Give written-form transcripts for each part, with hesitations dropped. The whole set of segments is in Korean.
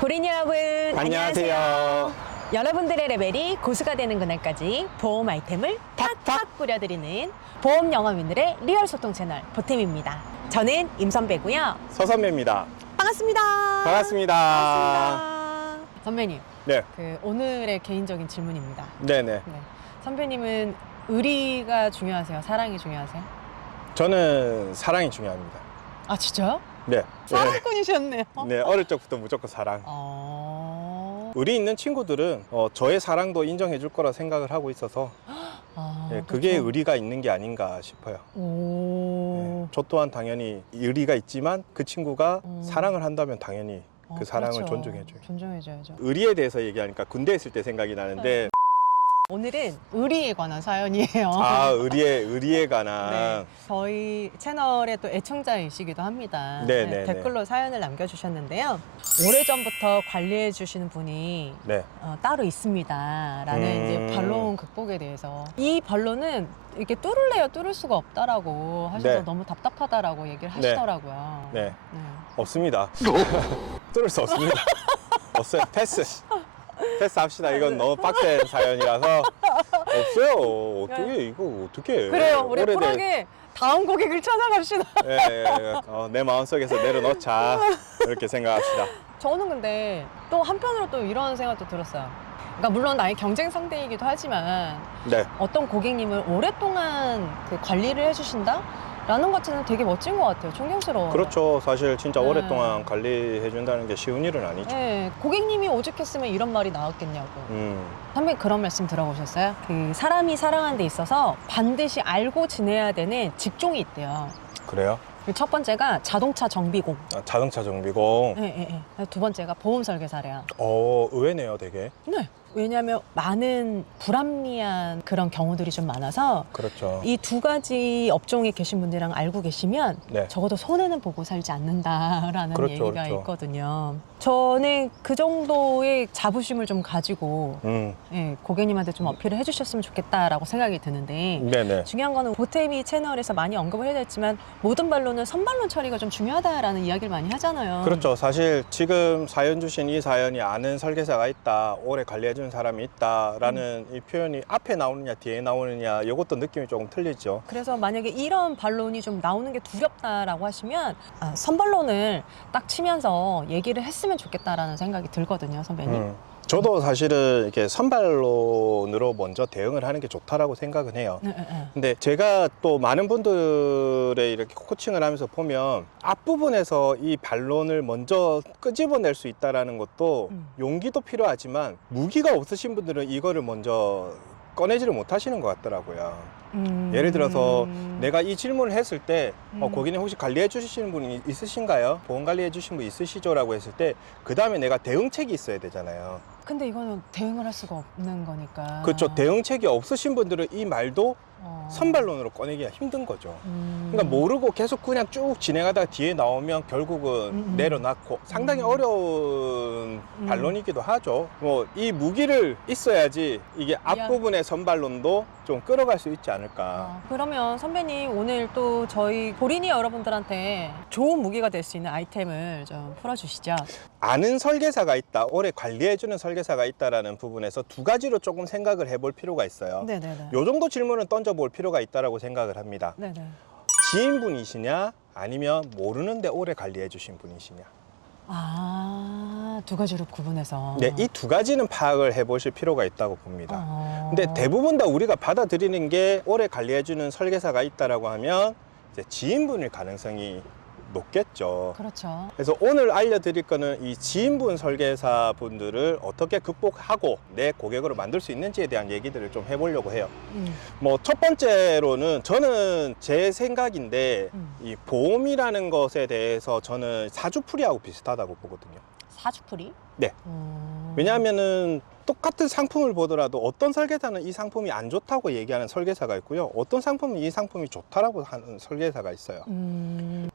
고린 여러분, 안녕하세요. 여러분들의 레벨이 고수가 되는 그날까지 보험 아이템을 팍팍 뿌려드리는 보험 영업인들의 리얼 소통 채널 보템입니다. 저는 임선배고요. 서선배입니다. 반갑습니다. 반갑습니다. 반갑습니다. 선배님, 네, 오늘의 개인적인 질문입니다. 네네. 네. 선배님은 의리가 중요하세요? 사랑이 중요하세요? 저는 사랑이 중요합니다. 아, 진짜요? 네. 사랑꾼이셨네요. 네, 어릴 적부터 무조건 사랑. 의리 있는 친구들은 저의 사랑도 인정해 줄 거라 생각을 하고 있어서 그게 그렇죠. 의리가 있는 게 아닌가 싶어요. 오. 저 또한 당연히 의리가 있지만 그 친구가 사랑을 한다면 당연히 그 사랑을 그렇죠. 존중해줘요. 존중해줘야죠. 의리에 대해서 얘기하니까 군대 있을 때 생각이 나는데 오늘은 의리에 관한 사연이에요. 의리에 관한 네, 저희 채널의 또 애청자이시기도 합니다. 네, 댓글로 사연을 남겨주셨는데요. 오래전부터 관리해 주시는 분이 네. 따로 있습니다. 라는 이제 반론 극복에 대해서. 이 반론은 이렇게 뚫을래야 뚫을 수가 없다라고 하셔서 네. 너무 답답하다라고 얘기를 하시더라고요. 네. 네. 없습니다. 뚫을 수 없습니다. 없어요. 패스합시다. 이건 너무 빡센 사연이라서 없어요. 어떻게 이거 어떻게? 그래요. 우리 쿨하게 다음 고객을 찾아갑시다. 내 마음속에서 내려놓자 이렇게 생각합시다. 저는 근데 또 한편으로 또 이런 생각도 들었어요. 그러니까 물론 나의 경쟁 상대이기도 하지만 네, 어떤 고객님을 오랫동안 그 관리를 해주신다? 라는 것 자체는 되게 멋진 것 같아요. 존경스러워요. 그렇죠. 사실 진짜 네. 오랫동안 관리해 준다는 게 쉬운 일은 아니죠. 네, 고객님이 오죽했으면 이런 말이 나왔겠냐고. 선배님 그런 말씀 들어보셨어요? 그 사람이 살아가는 데 있어서 반드시 알고 지내야 되는 직종이 있대요. 그래요? 첫 번째가 자동차 정비공. 자동차 정비공. 네. 두 번째가 보험 설계사래요. 의외네요, 되게. 네. 왜냐하면 많은 불합리한 그런 경우들이 좀 많아서 그렇죠. 이 두 가지 업종에 계신 분들이랑 알고 계시면 네. 적어도 손해는 보고 살지 않는다라는 그렇죠, 얘기가 그렇죠. 있거든요. 저는 그 정도의 자부심을 좀 가지고 고객님한테 좀 어필을 해주셨으면 좋겠다라고 생각이 드는데 네네. 중요한 거는 보태미 채널에서 많이 언급을 해드렸지만 모든 반론은 선반론 처리가 좀 중요하다라는 이야기를 많이 하잖아요. 그렇죠. 사실 지금 사연 주신 이 사연이 아는 설계사가 있다, 오래 관리해주는 사람이 있다라는 이 표현이 앞에 나오느냐 뒤에 나오느냐 이것도 느낌이 조금 틀리죠. 그래서 만약에 이런 반론이 좀 나오는 게 두렵다라고 하시면 선반론을 딱 치면서 얘기를 했으면 좋겠다라는 생각이 들거든요, 선배님. 저도 사실은 이렇게 선반론으로 먼저 대응을 하는 게 좋다라고 생각은 해요. 근데 제가 또 많은 분들의 이렇게 코칭을 하면서 보면 앞부분에서 이 반론을 먼저 끄집어낼 수 있다라는 것도 용기도 필요하지만 무기가 없으신 분들은 이거를 먼저 꺼내지를 못하시는 것 같더라고요. 예를 들어서 내가 이 질문을 했을 때 고객님 혹시 관리해 주시는 분이 있으신가요? 보험 관리해 주신 분 있으시죠? 라고 했을 때 그 다음에 내가 대응책이 있어야 되잖아요. 근데 이거는 대응을 할 수가 없는 거니까. 그렇죠. 대응책이 없으신 분들은 이 말도 선반론으로 꺼내기가 힘든 거죠. 그러니까 모르고 계속 그냥 쭉 진행하다가 뒤에 나오면 결국은 내려놨고 상당히 어려운 반론이기도 하죠. 뭐 이 무기를 있어야지 이게 앞부분의 선반론도 좀 끌어갈 수 있지 않을까. 그러면 선배님 오늘 또 저희 고린이 여러분들한테 좋은 무기가 될 수 있는 아이템을 좀 풀어주시죠. 아는 설계사가 있다, 오래 관리해주는 설계사가 있다라는 부분에서 두 가지로 조금 생각을 해볼 필요가 있어요. 네네네. 요 정도 질문은 던져볼 필요가 있다라고 생각을 합니다. 네네. 지인분이시냐 아니면 모르는데 오래 관리해주신 분이시냐. 두 가지로 구분해서. 네, 이 두 가지는 파악을 해보실 필요가 있다고 봅니다. 근데 대부분 다 우리가 받아들이는 게 오래 관리해주는 설계사가 있다라고 하면 이제 지인분일 가능성이 높겠죠. 그렇죠. 그래서 오늘 알려드릴 거는 이 지인분 설계사 분들을 어떻게 극복하고 내 고객으로 만들 수 있는지에 대한 얘기들을 좀 해보려고 해요. 뭐 첫 번째로는 저는 제 생각인데 이 보험이라는 것에 대해서 저는 사주풀이하고 비슷하다고 보거든요. 사주풀이? 네. 왜냐하면은 똑같은 상품을 보더라도 어떤 설계사는 이 상품이 안 좋다고 얘기하는 설계사가 있고요. 어떤 상품은 이 상품이 좋다라고 하는 설계사가 있어요.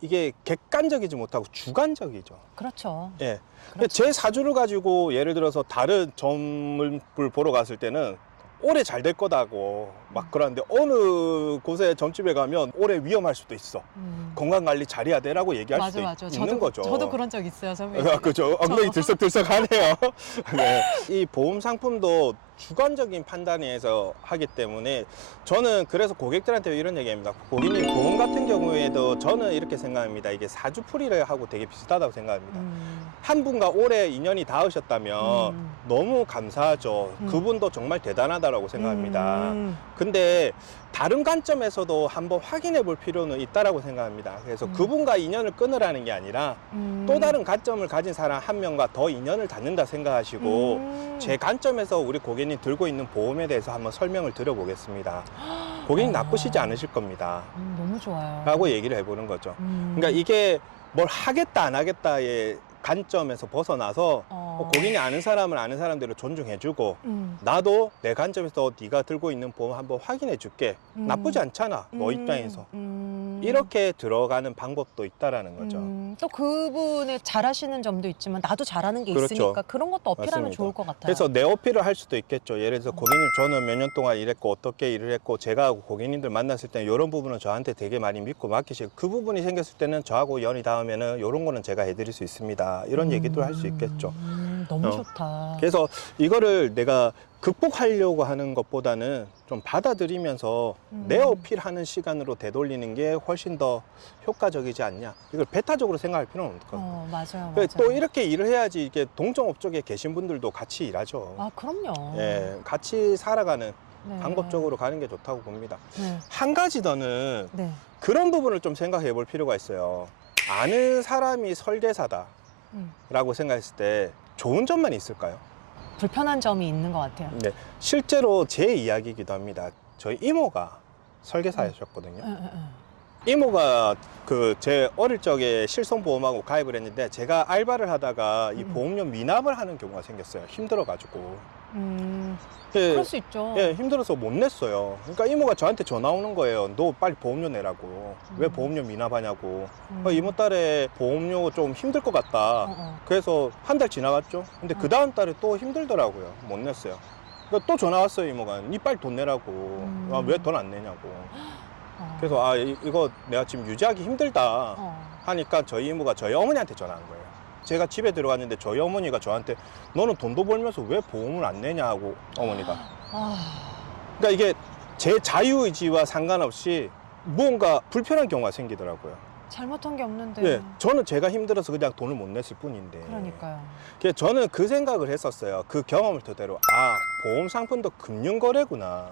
이게 객관적이지 못하고 주관적이죠. 그렇죠. 예. 그렇죠. 제 사주를 가지고 예를 들어서 다른 점을 보러 갔을 때는 올해 잘 될 거다고 막 그러는데 어느 곳에 점집에 가면 오래 위험할 수도 있어. 건강관리 잘해야 돼라고 얘기할 맞아, 수도 맞아. 있는 거죠. 저도 그런 적 있어요, 선배님. 아, 그죠. 엉덩이 들썩들썩하네요. 네. 이 보험 상품도 주관적인 판단에서 하기 때문에 저는 그래서 고객들한테 이런 얘기합니다. 고객님 보험 같은 경우에도 저는 이렇게 생각합니다. 이게 사주풀이를 하고 되게 비슷하다고 생각합니다. 한 분과 오래 인연이 닿으셨다면 너무 감사하죠. 그분도 정말 대단하다고 생각합니다. 근데 다른 관점에서도 한번 확인해 볼 필요는 있다라고 생각합니다. 그래서 그분과 인연을 끊으라는 게 아니라 또 다른 관점을 가진 사람 한 명과 더 인연을 닿는다 생각하시고 제 관점에서 우리 고객님 들고 있는 보험에 대해서 한번 설명을 드려보겠습니다. 고객님 나쁘시지 않으실 겁니다. 너무 좋아요. 라고 얘기를 해보는 거죠. 그러니까 이게 뭘 하겠다 안 하겠다의 관점에서 벗어나서 고객이 아는 사람은 아는 사람대로 존중해주고 나도 내 관점에서 네가 들고 있는 보험 한번 확인해 줄게. 나쁘지 않잖아, 너 입장에서. 이렇게 들어가는 방법도 있다라는 거죠. 또 그분의 잘하시는 점도 있지만 나도 잘하는 게 그렇죠. 있으니까 그런 것도 어필하면 맞습니다. 좋을 것 같아요. 그래서 내 어필을 할 수도 있겠죠. 예를 들어서 고객님 저는 몇 년 동안 일했고 어떻게 일을 했고 제가 고객님들 만났을 때는 이런 부분은 저한테 되게 많이 믿고 맡기시고 그 부분이 생겼을 때는 저하고 연이 닿으면은 이런 거는 제가 해드릴 수 있습니다. 이런 얘기도 할 수 있겠죠. 너무 좋다. 그래서 이거를 내가 극복하려고 하는 것보다는 좀 받아들이면서 내 어필하는 시간으로 되돌리는 게 훨씬 더 효과적이지 않냐. 이걸 배타적으로 생각할 필요는 없을 것 같아요. 맞아요. 또 이렇게 일을 해야지 이게 동종업종에 계신 분들도 같이 일하죠. 아, 그럼요. 예, 같이 살아가는 네. 방법적으로 가는 게 좋다고 봅니다. 네. 한 가지 더는 네. 그런 부분을 좀 생각해 볼 필요가 있어요. 아는 사람이 설계사다 라고 생각했을 때 좋은 점만 있을까요? 불편한 점이 있는 것 같아요. 네, 실제로 제 이야기이기도 합니다. 저희 이모가 설계사였거든요. 이모가 제 어릴 적에 실손보험하고 가입을 했는데 제가 알바를 하다가 이 보험료 미납을 하는 경우가 생겼어요. 힘들어가지고. 그럴 수 있죠. 예, 힘들어서 못 냈어요. 그러니까 이모가 저한테 전화 오는 거예요. 너 빨리 보험료 내라고. 왜 보험료 미납하냐고. 이모 딸에 보험료 좀 힘들 것 같다. 그래서 한 달 지나갔죠. 근데 그 다음 달에 또 힘들더라고요. 못 냈어요. 그러니까 또 전화 왔어요, 이모가. 니 빨리 돈 내라고. 왜 돈 안 내냐고. 그래서 이거 내가 지금 유지하기 힘들다 하니까 저희 이모가 저희 어머니한테 전화한 거예요. 제가 집에 들어갔는데 저희 어머니가 저한테 너는 돈도 벌면서 왜 보험을 안 내냐고, 어머니가. 그러니까 이게 제 자유의지와 상관없이 무언가 불편한 경우가 생기더라고요. 잘못한 게 없는데. 예, 저는 제가 힘들어서 그냥 돈을 못 냈을 뿐인데. 그러니까요. 그래서 저는 그 생각을 했었어요. 그 경험을 토대로 보험 상품도 금융거래구나.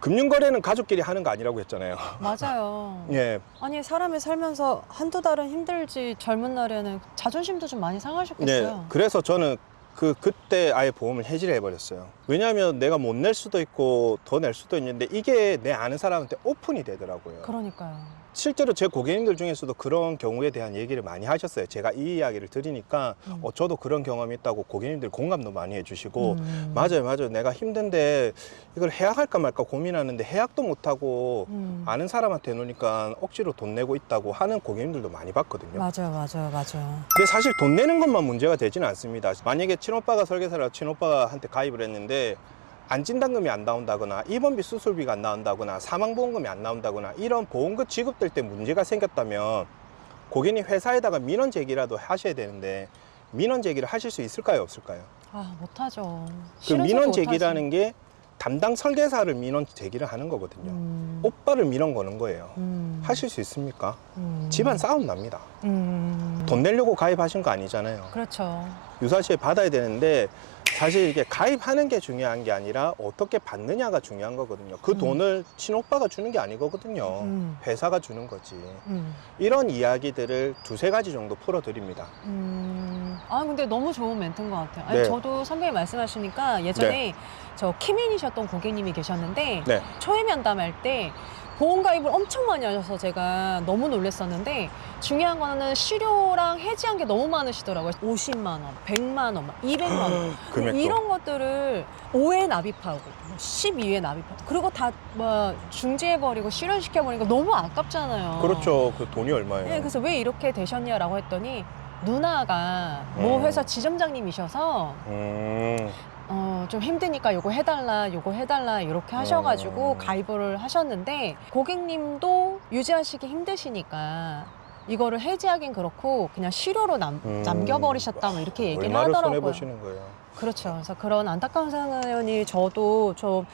금융거래는 가족끼리 하는 거 아니라고 했잖아요. 맞아요. 예, 아니, 사람이 살면서 한두 달은 힘들지 젊은 날에는 자존심도 좀 많이 네. 상하셨겠어요. 그래서 저는 그때 아예 보험을 해지를 해버렸어요. 왜냐하면 내가 못 낼 수도 있고 더 낼 수도 있는데 이게 내 아는 사람한테 오픈이 되더라고요. 그러니까요. 실제로 제 고객님들 중에서도 그런 경우에 대한 얘기를 많이 하셨어요. 제가 이 이야기를 들으니까 저도 그런 경험이 있다고 고객님들 공감도 많이 해주시고 맞아요. 내가 힘든데 이걸 해약할까 말까 고민하는데 해약도 못하고 아는 사람한테 놓으니까 억지로 돈 내고 있다고 하는 고객님들도 많이 봤거든요. 맞아요. 근데 사실 돈 내는 것만 문제가 되지는 않습니다. 만약에 친오빠가 설계사라 친오빠한테 가입을 했는데 안진단금이 안 나온다거나 입원비 수술비가 안 나온다거나 사망보험금이 안 나온다거나 이런 보험금 지급될 때 문제가 생겼다면 고객님 회사에다가 민원 제기라도 하셔야 되는데 민원 제기를 하실 수 있을까요, 없을까요? 못하죠. 그 민원 제기라는 게 담당 설계사를 민원 제기를 하는 거거든요. 오빠를 민원 거는 거예요. 하실 수 있습니까? 집안 싸움 납니다. 돈 내려고 가입하신 거 아니잖아요. 그렇죠. 유사시에 받아야 되는데 사실 이게 가입하는 게 중요한 게 아니라 어떻게 받느냐가 중요한 거거든요. 그 돈을 친오빠가 주는 게 아니거든요. 회사가 주는 거지. 이런 이야기들을 두세 가지 정도 풀어드립니다. 근데 너무 좋은 멘트인 것 같아요. 아니, 네. 저도 선배님 말씀하시니까 예전에 저 키맨이셨던 고객님이 계셨는데 네. 초임 면담할 때 보험 가입을 엄청 많이 하셔서 제가 너무 놀랐었는데 중요한 거는 실효랑 해지한 게 너무 많으시더라고요. 50만 원, 100만 원, 200만 원. 금액도. 이런 것들을 5회 납입하고 12회 납입하고 그리고 다 중지해버리고 실효시켜버리니까 너무 아깝잖아요. 그렇죠. 그 돈이 얼마예요? 네, 그래서 왜 이렇게 되셨냐라고 했더니 누나가 모 회사 지점장님이셔서 좀 힘드니까 요거 해달라 이렇게 하셔가지고 음. 가입을 하셨는데 고객님도 유지하시기 힘드시니까 이거를 해지하긴 그렇고 그냥 실효로 남겨버리셨다 뭐 이렇게 얘기를 얼마를 하더라고요. 손해보시는 거예요? 그렇죠. 그래서 그런 안타까운 상황이 저도 좀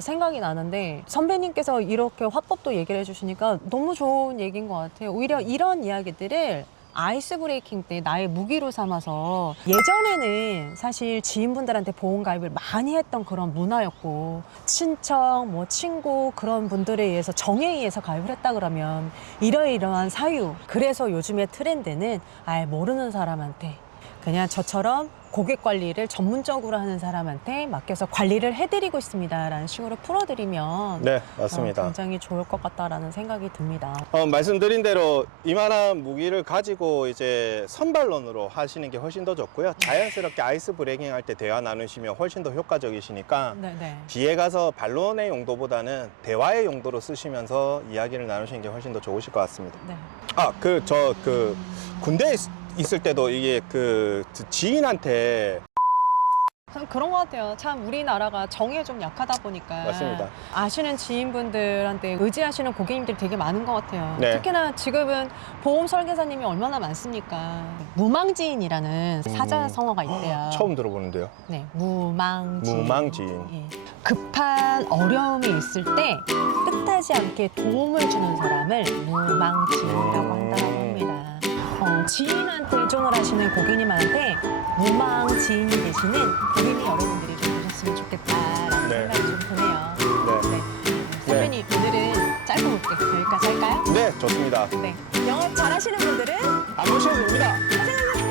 생각이 나는데 선배님께서 이렇게 화법도 얘기를 해주시니까 너무 좋은 얘기인 것 같아요. 오히려 이런 이야기들을 아이스 브레이킹 때 나의 무기로 삼아서 예전에는 사실 지인분들한테 보험 가입을 많이 했던 그런 문화였고 친척, 뭐 친구 그런 분들에 의해서 정에 의해서 가입을 했다 그러면 이러이러한 사유 그래서 요즘의 트렌드는 아예 모르는 사람한테 그냥 저처럼 고객 관리를 전문적으로 하는 사람한테 맡겨서 관리를 해드리고 있습니다라는 식으로 풀어드리면 네, 맞습니다. 굉장히 좋을 것 같다라는 생각이 듭니다. 말씀드린 대로 이만한 무기를 가지고 이제 선발론으로 하시는 게 훨씬 더 좋고요. 자연스럽게 아이스 브레이킹 할 때 대화 나누시면 훨씬 더 효과적이시니까 네네. 뒤에 가서 반론의 용도보다는 대화의 용도로 쓰시면서 이야기를 나누시는 게 훨씬 더 좋으실 것 같습니다. 네. 군대에 있을 때도 이게 지인한테 참 그런 것 같아요. 참 우리나라가 정에 좀 약하다 보니까 맞습니다. 아시는 지인분들한테 의지하시는 고객님들이 되게 많은 것 같아요. 네. 특히나 지금은 보험 설계사님이 얼마나 많습니까? 무망지인이라는 사자성어가 있대요. 처음 들어보는데요. 네, 무망지인. 무망지인. 예. 급한 어려움이 있을 때 뜻하지 않게 도움을 주는 사람을 무망지인이라고 한다고 합니다. 지인한테 의존을 하시는 고객님한테 무망지인이 되시는 고객님 여러분들이 좀 되셨으면 좋겠다라는 네. 생각이 좀 드네요. 네. 선배님 오늘은 짧고 굵게 여기까지 할까요? 네, 좋습니다. 네. 영업 잘하시는 분들은 안 보셔도 됩니다. 고생하셨습니다.